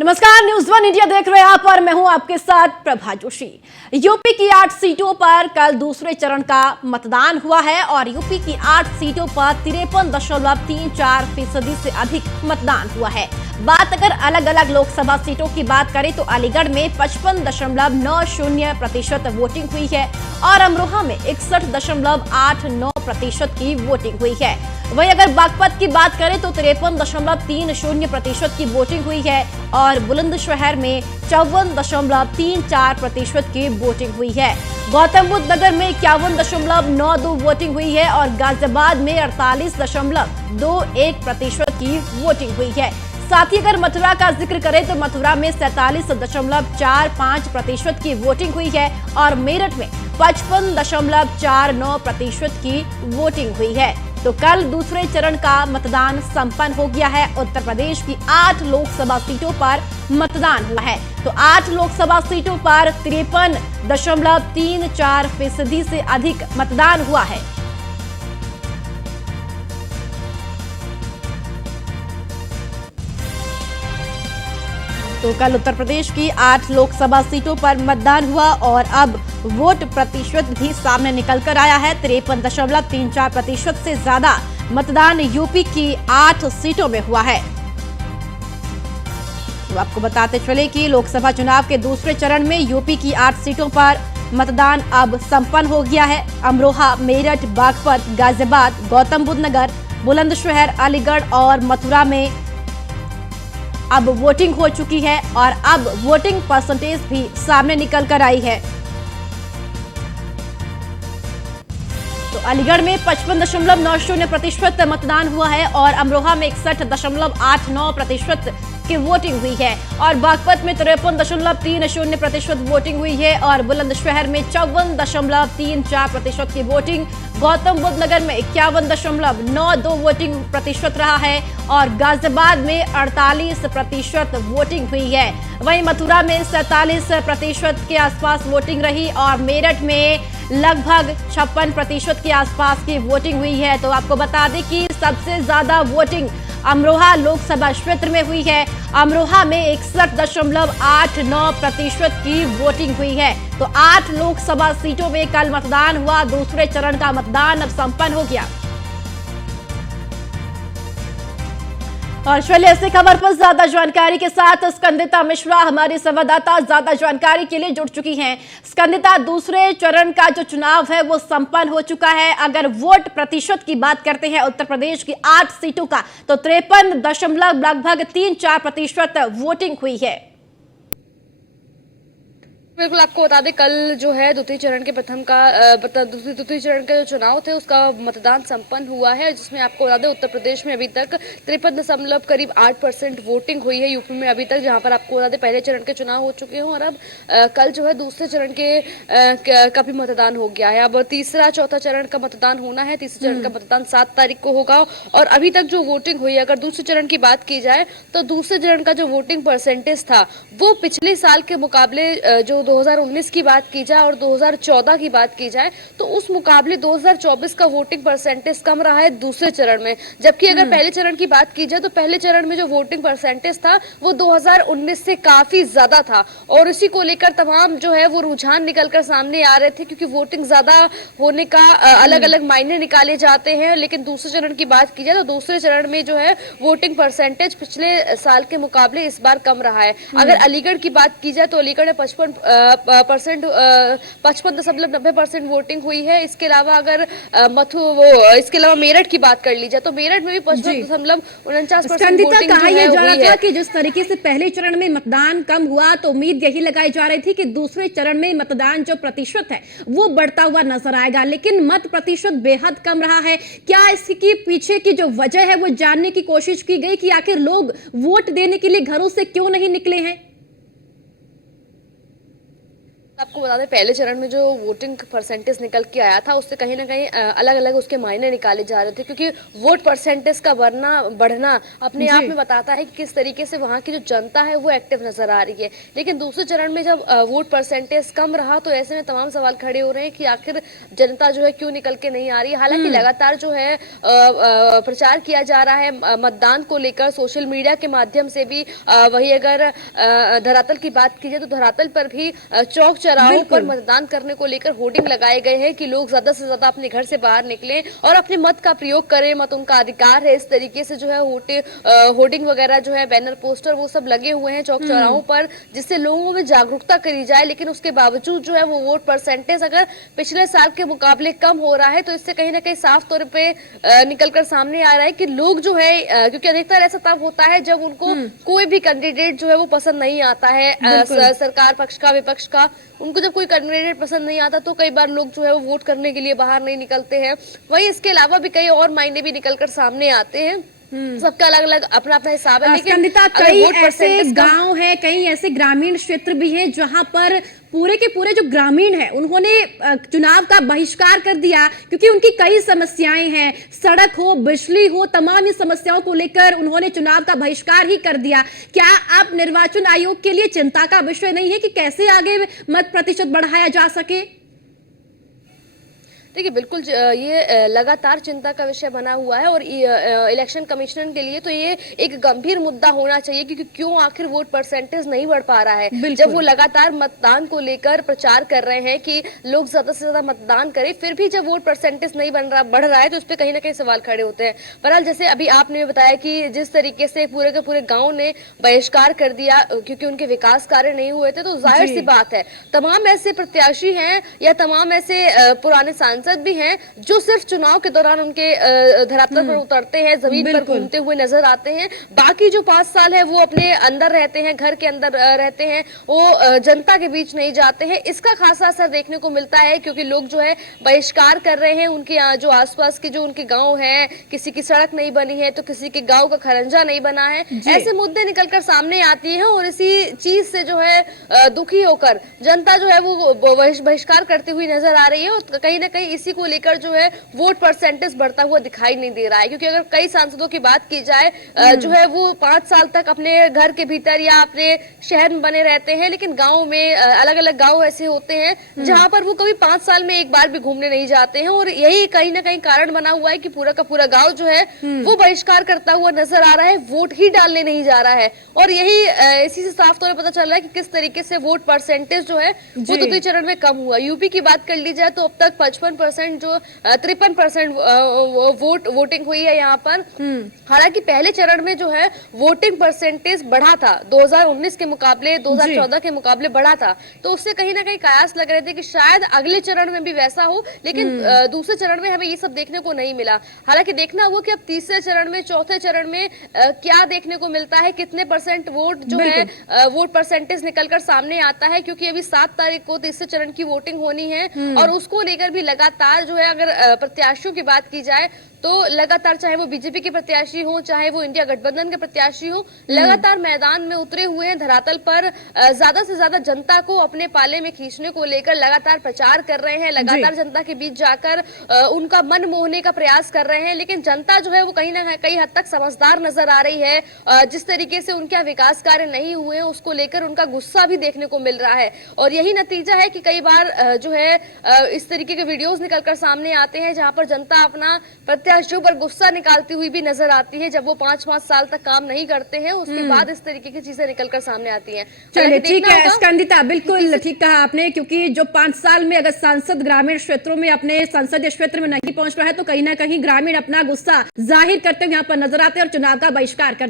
नमस्कार, news one India देख रहे हैं आप और मैं हूं आपके साथ प्रभा जोशी। यूपी की 8 सीटों पर कल दूसरे चरण का मतदान हुआ है और यूपी की 8 सीटों पर 53.34% से अधिक मतदान हुआ है। बात अगर अलग अलग लोकसभा सीटों की बात करें तो अलीगढ़ में 55.90% वोटिंग हुई है और अमरोहा में 61.89% की वोटिंग हुई है। वहीं अगर बागपत की बात करें तो 53.30% की वोटिंग हुई है और बुलंदशहर में 54.34% की वोटिंग हुई है। गौतम बुद्ध नगर में 51.92 वोटिंग हुई है और गाजियाबाद में 48.21% की वोटिंग हुई है। साथ ही अगर मथुरा का जिक्र करें तो मथुरा में 47.45% की वोटिंग हुई है और मेरठ में 55.49% की वोटिंग हुई है। तो कल दूसरे चरण का मतदान संपन्न हो गया है। उत्तर प्रदेश की 8 लोकसभा सीटों पर मतदान हुआ है। तो 8 लोकसभा सीटों पर 53.34% से अधिक मतदान हुआ है। तो कल उत्तर प्रदेश की 8 लोकसभा सीटों पर मतदान हुआ और अब वोट प्रतिशत भी सामने निकल कर आया है। 53.34% से ज्यादा मतदान यूपी की 8 सीटों में हुआ है। तो आपको बताते चले कि लोकसभा चुनाव के दूसरे चरण में यूपी की 8 सीटों पर मतदान अब संपन्न हो गया है। अमरोहा, मेरठ, बागपत, गाजियाबाद, गौतम बुद्ध नगर, बुलंदशहर, अलीगढ़ और मथुरा में अब वोटिंग हो चुकी है और अब वोटिंग परसेंटेज भी सामने निकल कर आई है। तो अलीगढ़ में 55.90% मतदान हुआ है और अमरोहा में 61.89% की वोटिंग हुई है और बागपत में 53.30% वोटिंग हुई है और बुलंदशहर में 54.34% की वोटिंग, गौतम बुद्ध नगर में 51.92 वोटिंग प्रतिशत रहा है और गाजियाबाद में 48% वोटिंग हुई है। वहीं मथुरा में 47% के आसपास वोटिंग रही और मेरठ में लगभग 56% के आसपास की वोटिंग हुई है। तो आपको बता दें कि सबसे ज्यादा वोटिंग अमरोहा लोकसभा क्षेत्र में हुई है। अमरोहा में 61.89% की वोटिंग हुई है। तो 8 लोकसभा सीटों में कल मतदान हुआ। दूसरे चरण का मतदान अब संपन्न हो गया। और चलिए ऐसी खबर पर ज्यादा जानकारी के साथ स्कंदिता मिश्रा हमारी संवाददाता ज्यादा जानकारी के लिए जुड़ चुकी हैं। स्कंदिता, दूसरे चरण का जो चुनाव है वो संपन्न हो चुका है। अगर वोट प्रतिशत की बात करते हैं उत्तर प्रदेश की 8 सीटों का तो 53.34% वोटिंग हुई है। बिल्कुल, आपको बता दें कल जो है द्वितीय चरण के द्वितीय चरण का जो चुनाव थे उसका मतदान संपन्न हुआ है, जिसमें आपको बता दें उत्तर प्रदेश में अभी तक 53.8% वोटिंग हुई है। यूपी में अभी तक, जहां पर आपको बता दें पहले चरण के चुनाव हो चुके हैं और अब कल जो है दूसरे चरण का भी मतदान हो गया है। अब तीसरा चौथा चरण का मतदान होना है। तीसरे चरण का मतदान 7 तारीख को होगा और अभी तक जो वोटिंग हुई है, अगर दूसरे चरण की बात की जाए तो दूसरे चरण का जो वोटिंग परसेंटेज था वो पिछले साल के मुकाबले जो 2019 की बात की जाए और 2014 की बात की जाए तो उस मुकाबले 2024 का वोटिंग परसेंटेज कम रहा है दूसरे चरण में। जबकि अगर पहले चरण की बात की जाए तो पहले चरण में जो वोटिंग परसेंटेज था वो 2019 से काफी ज्यादा था और इसी को लेकर तमाम जो है वो रुझान निकलकर सामने आ रहे थे, क्योंकि वोटिंग ज्यादा होने का अलग अलग मायने निकाले जाते हैं। लेकिन दूसरे चरण की बात की जाए तो दूसरे चरण में जो है वोटिंग परसेंटेज पिछले साल के मुकाबले इस बार कम रहा है। अगर अलीगढ़ की बात की जाए तो अलीगढ़ में 55.90% वोटिंग हुई है। इसके अलावा अगर इसके अलावा मेरठ की बात कर ली जाए तो मेरठ में भी 55.49% वोटिंग कहा यह जा रहा था कि जिस तरीके से पहले चरण में मतदान कम हुआ तो उम्मीद यही लगाई जा रही थी कि दूसरे चरण में मतदान जो प्रतिशत है वो बढ़ता हुआ नजर आएगा, लेकिन मत प्रतिशत बेहद कम रहा है। क्या इसके पीछे की जो वजह है वो जानने की कोशिश की गई कि आखिर लोग वोट देने के लिए घरों से क्यों नहीं निकले हैं? आपको बता दें पहले चरण में जो वोटिंग परसेंटेज निकल के आया था उससे कहीं ना कहीं अलग अलग उसके मायने निकाले जा रहे थे, क्योंकि वोट परसेंटेज का बढ़ना अपने आप में बताता है कि किस तरीके से वहाँ की जो जनता है वो एक्टिव नजर आ रही है। लेकिन दूसरे चरण में जब वोट परसेंटेज कम रहा तो ऐसे में तमाम सवाल खड़े हो रहे हैं कि आखिर जनता जो है क्यों निकल के नहीं आ रही है। हालांकि लगातार जो है प्रचार किया जा रहा है मतदान को लेकर सोशल मीडिया के माध्यम से भी। वही अगर धरातल की बात की जाए तो धरातल पर भी चौक चौराहों पर मतदान करने को लेकर होर्डिंग लगाए गए हैं कि लोग ज्यादा से ज्यादा अपने घर से बाहर निकलें और अपने मत का प्रयोग करें, मत उनका अधिकार है। इस तरीके से जो है होर्डिंग वगैरह जो है बैनर पोस्टर वो सब लगे हुए हैं चौक चौराहों पर, जिससे लोगों में जागरूकता करी जाए। लेकिन उसके बावजूद जो है वो वोट परसेंटेज अगर पिछले साल के मुकाबले कम हो रहा है तो इससे कहीं ना कहीं साफ तौर पे निकलकर सामने आ रहा है कि लोग जो है, क्योंकि अधिकतर ऐसा तब होता है जब उनको कोई भी कैंडिडेट जो है वो पसंद नहीं आता है, सरकार पक्ष का विपक्ष का, उनको जब कोई कैंडिडेट पसंद नहीं आता तो कई बार लोग जो है वो वोट करने के लिए बाहर नहीं निकलते हैं। वहीं इसके अलावा भी कई और मायने भी निकलकर सामने आते हैं। सबका अलग अलग अपना अपना हिसाब है। लेकिन कई ऐसे गांव है, कई ऐसे ग्रामीण क्षेत्र भी हैं जहां पर पूरे के पूरे जो ग्रामीण हैं उन्होंने चुनाव का बहिष्कार कर दिया, क्योंकि उनकी कई समस्याएं हैं, सड़क हो, बिजली हो, तमाम ही समस्याओं को लेकर उन्होंने चुनाव का बहिष्कार ही कर दिया। क्या आप निर्वाचन आयोग के लिए चिंता का विषय नहीं है कि कैसे आगे मत प्रतिशत बढ़ाया जा सके? देखिए बिल्कुल ये लगातार चिंता का विषय बना हुआ है और इलेक्शन कमीशन के लिए तो ये एक गंभीर मुद्दा होना चाहिए, क्योंकि क्यों आखिर वोट परसेंटेज नहीं बढ़ पा रहा है। जब वो लगातार मतदान को लेकर प्रचार कर रहे हैं कि लोग ज्यादा से ज्यादा मतदान करें, फिर भी जब वोट परसेंटेज नहीं बढ़ रहा है तो उस पर कहीं ना कहीं सवाल खड़े होते हैं। बहरहाल जैसे अभी आपने बताया कि जिस तरीके से पूरे के पूरे गाँव ने बहिष्कार कर दिया क्योंकि उनके विकास कार्य नहीं हुए थे, तो जाहिर सी बात है तमाम ऐसे प्रत्याशी हैं या तमाम ऐसे पुराने सांसद भी हैं जो सिर्फ चुनाव के दौरान उनके धरातल पर उतरते हैं, जमीन पर घूमते हुए नजर आते हैं। बाकी जो 5 साल है वो अपने अंदर रहते हैं, घर के अंदर रहते हैं, वो जनता के बीच नहीं जाते हैं। इसका खासा असर देखने को मिलता है, क्योंकि लोग जो है बहिष्कार कर रहे हैं। उनके जो आसपास के जो उनके गांव है, किसी की सड़क नहीं बनी है तो किसी के गांव का खरंजा नहीं बना है, ऐसे मुद्दे निकलकर सामने आती हैं और इसी चीज से जो है दुखी होकर जनता जो है वो बहिष्कार करती हुई नजर आ रही है। और कहीं ना कहीं इसी को लेकर जो है वोट परसेंटेज बढ़ता हुआ दिखाई नहीं दे रहा है, क्योंकि अगर कई सांसदों की बात की जाए जो है वो 5 साल तक अपने घर के भीतर या अपने शहर में बने रहते हैं, लेकिन गांव में अलग अलग गांव ऐसे होते हैं जहां पर वो कभी 5 साल में एक बार भी घूमने नहीं जाते हैं। और यही कहीं ना कहीं कारण बना हुआ है कि पूरा का पूरा गांव जो है वो बहिष्कार करता हुआ नजर आ रहा है, वोट ही डालने नहीं जा रहा है। और यही इसी से साफ तौर पर पता चल रहा है कि किस तरीके से वोट परसेंटेज जो है वो दूसरे चरण में कम हुआ। यूपी की बात कर ली जाए तो अब तक 55% जो 53% वोटिंग हुई है यहाँ पर। हालांकि पहले चरण में जो है वोटिंग परसेंटेज बढ़ा था, 2019 के मुकाबले 2014 के मुकाबले बढ़ा था, तो उससे कहीं ना कहीं कयास लग रहे थे कि शायद अगले चरण में भी वैसा हो। लेकिन दूसरे चरण में हमें ये सब देखने को नहीं मिला। हालांकि देखना हुआ कि अब तीसरे चरण में, चौथे चरण में क्या देखने को मिलता है, कितने % वोट जो है वोट परसेंटेज निकलकर सामने आता है, क्योंकि अभी 7 तारीख को तीसरे चरण की वोटिंग होनी है और उसको लेकर भी लगातार जो है अगर प्रत्याशियों की बात की जाए तो लगातार, चाहे वो बीजेपी के प्रत्याशी हो चाहे वो इंडिया गठबंधन के प्रत्याशी हो, लगातार मैदान में उतरे हुए हैं, धरातल पर ज्यादा से ज्यादा जनता को अपने पाले में खींचने को लेकर लगातार प्रचार कर रहे हैं, लगातार जनता के बीच जाकर उनका मन मोहने का प्रयास कर रहे हैं। लेकिन जनता जो है वो कहीं ना कहीं हद तक समझदार नजर आ रही है। जिस तरीके से उनके विकास कार्य नहीं हुए हैं उसको लेकर उनका गुस्सा भी देखने को मिल रहा है। और यही नतीजा है कि कई बार जो है इस तरीके के वीडियोस निकलकर सामने आते हैं जहां पर जनता अपना प्रत्याशियों पर गुस्सा निकालती हुई भी नजर आती है। जब वो 5-5 साल तक काम नहीं करते हैं उसके बाद इस तरीके की चीजें निकलकर सामने आती हैं। चलिए ठीक है स्कंदिता, बिल्कुल ठीक कहा आपने, क्योंकि जो 5 साल में अगर सांसद ग्रामीण क्षेत्रों में अपने संसदीय क्षेत्र में नहीं पहुंच रहा है तो कहीं ना कहीं ग्रामीण अपना गुस्सा जाहिर करते हुए यहाँ पर नजर आते हैं और चुनाव का बहिष्कार कर